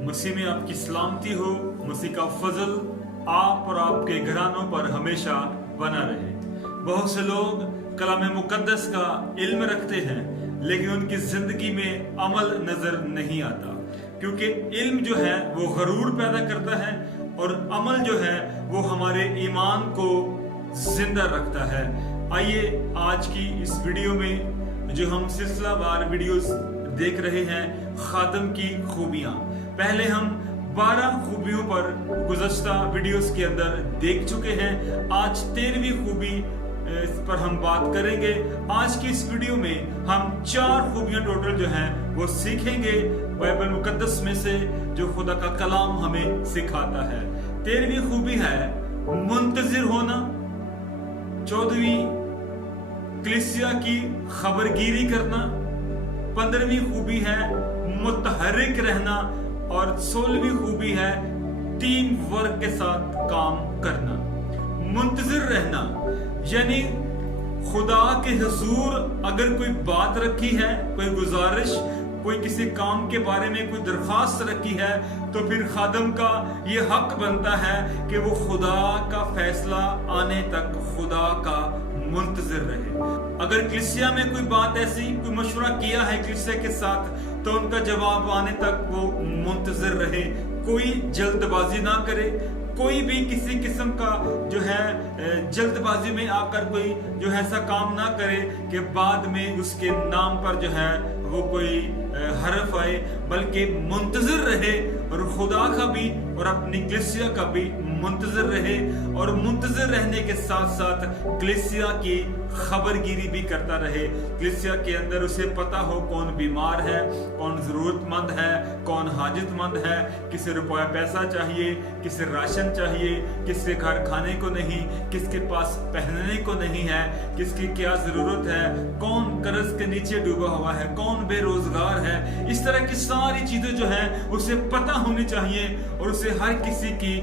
मसीह में आपकी सलामती हो। मसीह का फजल आप और आपके घरानों पर हमेशा बना रहे। बहुत से लोग कलाम मुकद्दस का इल्म रखते हैं, लेकिन उनकी जिंदगी में अमल नजर नहीं आता, क्योंकि इल्म जो है वो गरूर पैदा करता है और अमल जो है वो हमारे ईमान को जिंदा रखता है। आइए आज की इस वीडियो में जो हम सिलसिलावार वीडियोस देख रहे हैं, खादम की खूबियां। पहले हम 12 खूबियों पर गुज़श्ता वीडियोस के अंदर देख चुके हैं। आज 13वीं खूबी इस पर हम बात करेंगे। आज की इस वीडियो में हम 4 खूबियां टोटल जो हैं वो सीखेंगे बाइबल मुकद्दस में से, जो खुदा का कलाम हमें सिखाता है। 13वीं खूबी है मुंतजिर होना। 14वीं कलीसिया की खबरगिरी करना। 15वीं खूबी है मुतहर्रिक रहना और 16वीं खूबी है टीम वर्क के साथ काम करना। मुंतजिर रहना यानी खुदा के हुजूर अगर कोई बात रखी है, कोई गुजारिश, कोई किसी काम के बारे में कोई दरखास्त रखी है, तो फिर खादम का ये हक बनता है कि वो खुदा का फैसला आने तक खुदा का मुंतजिर रहे। अगर कलीसिया में कोई बात ऐसी, कोई मशवरा किया है कलीसिया के साथ, तो उनका जवाब आने तक वो मुंतजिर रहे। कोई जल्दबाजी ना करे, कोई भी किसी किस्म का जो है जल्दबाजी में आकर कोई जो है ऐसा काम ना करे कि बाद में उसके नाम पर जो है वो कोई हरफ आए, बल्कि मुंतजिर रहे और खुदा का भी और अपनी कलीसिया का भी मुंतजिर रहे। और मुंतजिर रहने के साथ साथ कलीसिया की खबरगिरी भी करता रहे। कलीसिया के अंदर उसे पता हो कौन बीमार है, कौन जरूरतमंद है, कौन हाजतमंद है, किसे रुपया पैसा चाहिए, किसे राशन चाहिए, किसके घर खाने को नहीं, किसके पास पहनने को नहीं है, किसकी क्या जरूरत है, कौन कर्ज के नीचे डूबा हुआ है, कौन बेरोजगार है। इस तरह की सारी चीजें जो है उसे पता होनी चाहिए और उसे हर किसी की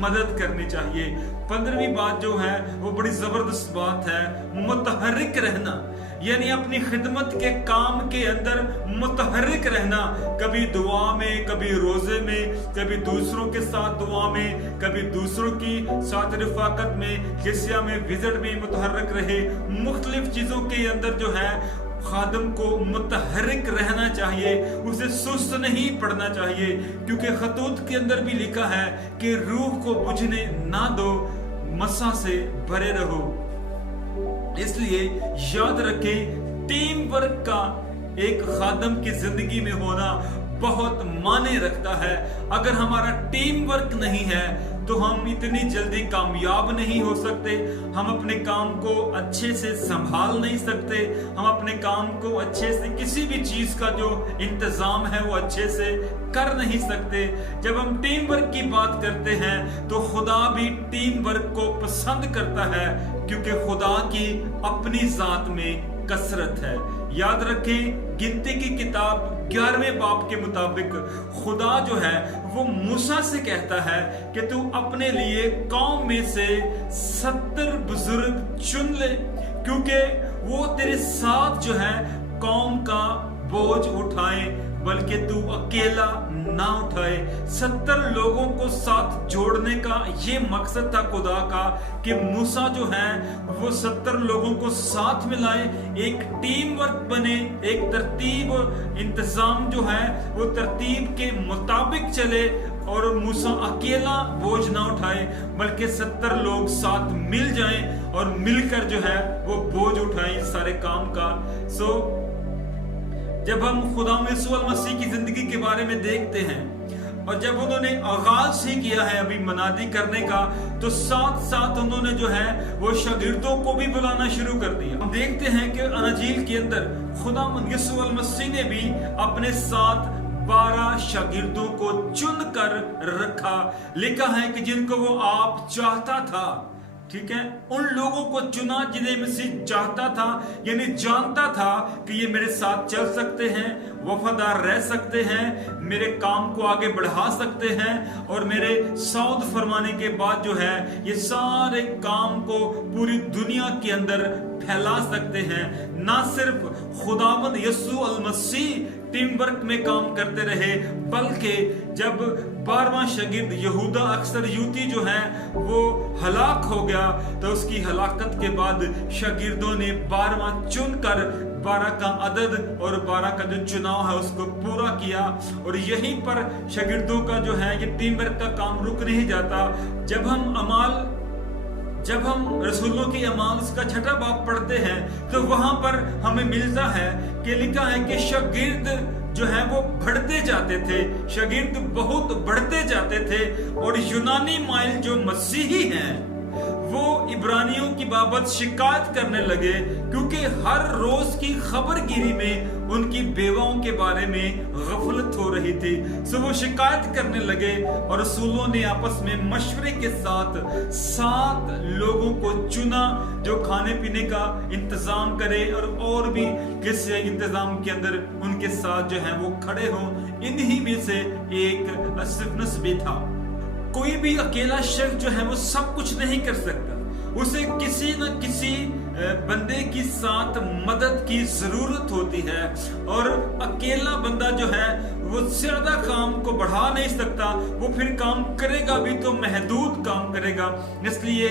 मदद करनी चाहिए। 15वीं बात जो है वो बड़ी जबरदस्त बात है, मुतहर्रिक रहना यानी अपनी खिदमत के काम के अंदर मुतहर्रिक रहना। कभी दुआ में, कभी रोजे में, कभी दूसरों के साथ दुआ में, कभी दूसरों की साथ रिफाकत में, कलीसिया में विजिट में मुतहर्रिक रहे। मुख्तलिफ चीजों के अंदर जो है खादम को मुतहर्रिक रहना चाहिए, उसे सुस्त नहीं पड़ना चाहिए, क्योंकि खतूत के अंदर भी लिखा है कि रूह को बुझने ना दो, मसा से भरे रहो। इसलिए याद रखें, टीम वर्क का एक खादम की जिंदगी में होना बहुत माने रखता है। अगर हमारा टीम वर्क नहीं है तो हम इतनी जल्दी कामयाब नहीं हो सकते, हम अपने काम को अच्छे से संभाल नहीं सकते, हम अपने काम को अच्छे से, किसी भी चीज का जो इंतजाम है वो अच्छे से कर नहीं सकते। जब हम टीम वर्क की बात करते हैं तो खुदा भी टीम वर्क को पसंद करता है, क्योंकि खुदा की अपनी जात में कसरत है। याद रखें, गिनती की किताब 11वें बाब के मुताबिक खुदा जो है वो मूसा से कहता है कि तू अपने लिए कौम में से 70 बुजुर्ग चुन ले, क्योंकि वो तेरे साथ जो है कौम का बोझ उठाए, बल्कि तू अकेला ना उठाए। 70 लोगों को साथ जोड़ने का ये मकसद था खुदा का कि मूसा जो है वो 70 लोगों को साथ मिलाए, एक टीम वर्क बने, एक तरतीब, इंतजाम जो है वो तरतीब के मुताबिक चले और मूसा अकेला बोझ ना उठाए, बल्कि 70 लोग साथ मिल जाएं और मिलकर जो है वो बोझ उठाएं इस सारे काम का। जब हम खुदा यीशु मसीह की जिंदगी के बारे में देखते हैं और जब उन्होंने आगाज ही किया है अभी मनादी करने का, तो साथ साथ उन्होंने जो है वो शागिर्दों को भी बुलाना शुरू कर दिया। हम देखते हैं कि अनाजील के अंदर खुदा यीशु मसीह ने भी अपने साथ 12 शागिर्दों को चुन कर रखा। लिखा है कि जिनको वो आप चाहता था, ठीक है, उन लोगों को चुना जिन्हें मसीह चाहता था, यानी जानता था कि ये मेरे साथ चल सकते हैं, वफादार रह सकते हैं, मेरे काम को आगे बढ़ा सकते हैं और मेरे सौद फरमाने के बाद जो है ये सारे काम को पूरी दुनिया के अंदर फैला सकते हैं। ना सिर्फ खुदावंद यीशु अल मसीह टीम वर्क में काम करते रहे, बल्कि जब 12वां शागिर्द यहूदा अस्करियोती जो है वो हलाक हो गया, तो उसकी हलाकत के बाद शागिर्दों ने 12वां चुनकर 12 का अदद और 12 का जो चुनाव है उसको पूरा किया। और यहीं पर शागिर्दों का जो है ये टीम वर्क का काम रुक नहीं जाता। जब हम रसूलों की अमाल उसका 6वां बाब पढ़ते हैं तो वहां पर हमें मिलता है कि लिखा है कि शागिर्द जो है वो बढ़ते जाते थे, शागिर्द बहुत बढ़ते जाते थे। और यूनानी माइल जो मसीही हैं वो इब्रानियों की बाबत शिकायत करने लगे, क्योंकि हर रोज की खबरगिरी में उनकी बेवाओं के बारे में गफलत हो रही थी। सो वो शिकायत करने लगे और रसूलों ने आपस में मशवरे के साथ 7 लोगों को चुना जो खाने पीने का इंतजाम करे और भी किसी इंतजाम के अंदर उनके साथ जो है वो खड़े हों। इन्हीं में से एक अस्तिफनस भी था। कोई भी अकेला शख्स जो है वो सब कुछ नहीं कर सकता, उसे किसी न किसी बंदे की साथ मदद की जरूरत होती है। और अकेला बंदा जो है वो ज्यादा काम को बढ़ा नहीं सकता, वो फिर काम करेगा भी तो महदूद काम करेगा। इसलिए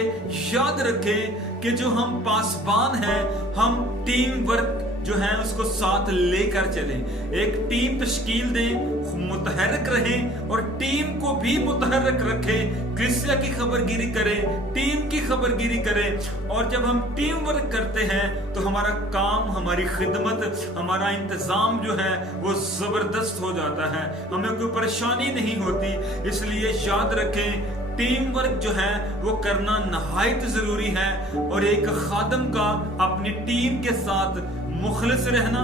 याद रखें कि जो हम पासबान हैं, हम टीम वर्क जो है उसको साथ लेकर चलें, एक टीम तश्कील दें, मुतहरक रहें और टीम को भी मुतहरक रखें। कलीसिया की खबरगिरी करें, टीम की खबरगिरी करें। और जब हम टीम वर्क करते हैं तो हमारा काम, हमारी खिदमत, हमारा इंतजाम जो है वो जबरदस्त हो जाता है, हमें कोई परेशानी नहीं होती। इसलिए याद रखें टीम वर्क जो है वो करना नहायत जरूरी है। और एक खादम का अपनी टीम के साथ मुखलिस रहना,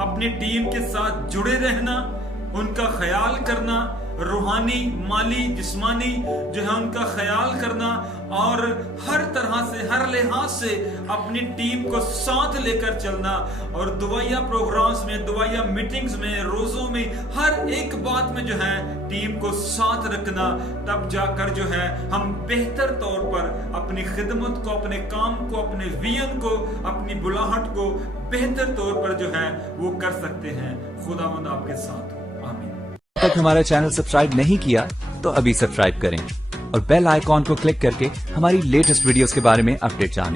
अपनी टीम के साथ जुड़े रहना, उनका ख्याल करना, रूहानी, माली, जिस्मानी जो है उनका ख्याल करना, और हर तरह से, हर लिहाज से अपनी टीम को साथ लेकर चलना। और दुआया प्रोग्राम्स में, दुआया मीटिंग्स में, रोजों में, हर एक बात में जो है टीम को साथ रखना। तब जाकर जो है हम बेहतर तौर पर अपनी खिदमत को, अपने काम को, अपने वियन को, अपनी बुलाहट को बेहतर तौर पर जो है वो कर सकते हैं। खुदावंद आपके साथ हो। आमीन। अब तक हमारा चैनल सब्सक्राइब नहीं किया तो अभी सब्सक्राइब करें और बेल आइकॉन को क्लिक करके हमारी लेटेस्ट वीडियोस के बारे में अपडेट जानें।